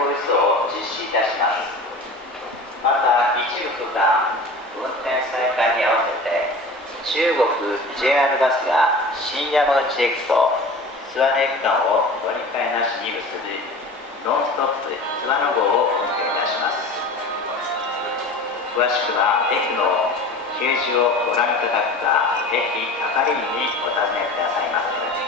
行輸送を実施いたします。また一部区間運転再開に合わせて中国 JR バスが新山口駅と津和野駅間を乗り換えなしに結ぶノンストップ津和野号を運転いたします。詳しくは駅の掲示をご覧いただくか駅係員にお尋ねくださいませ。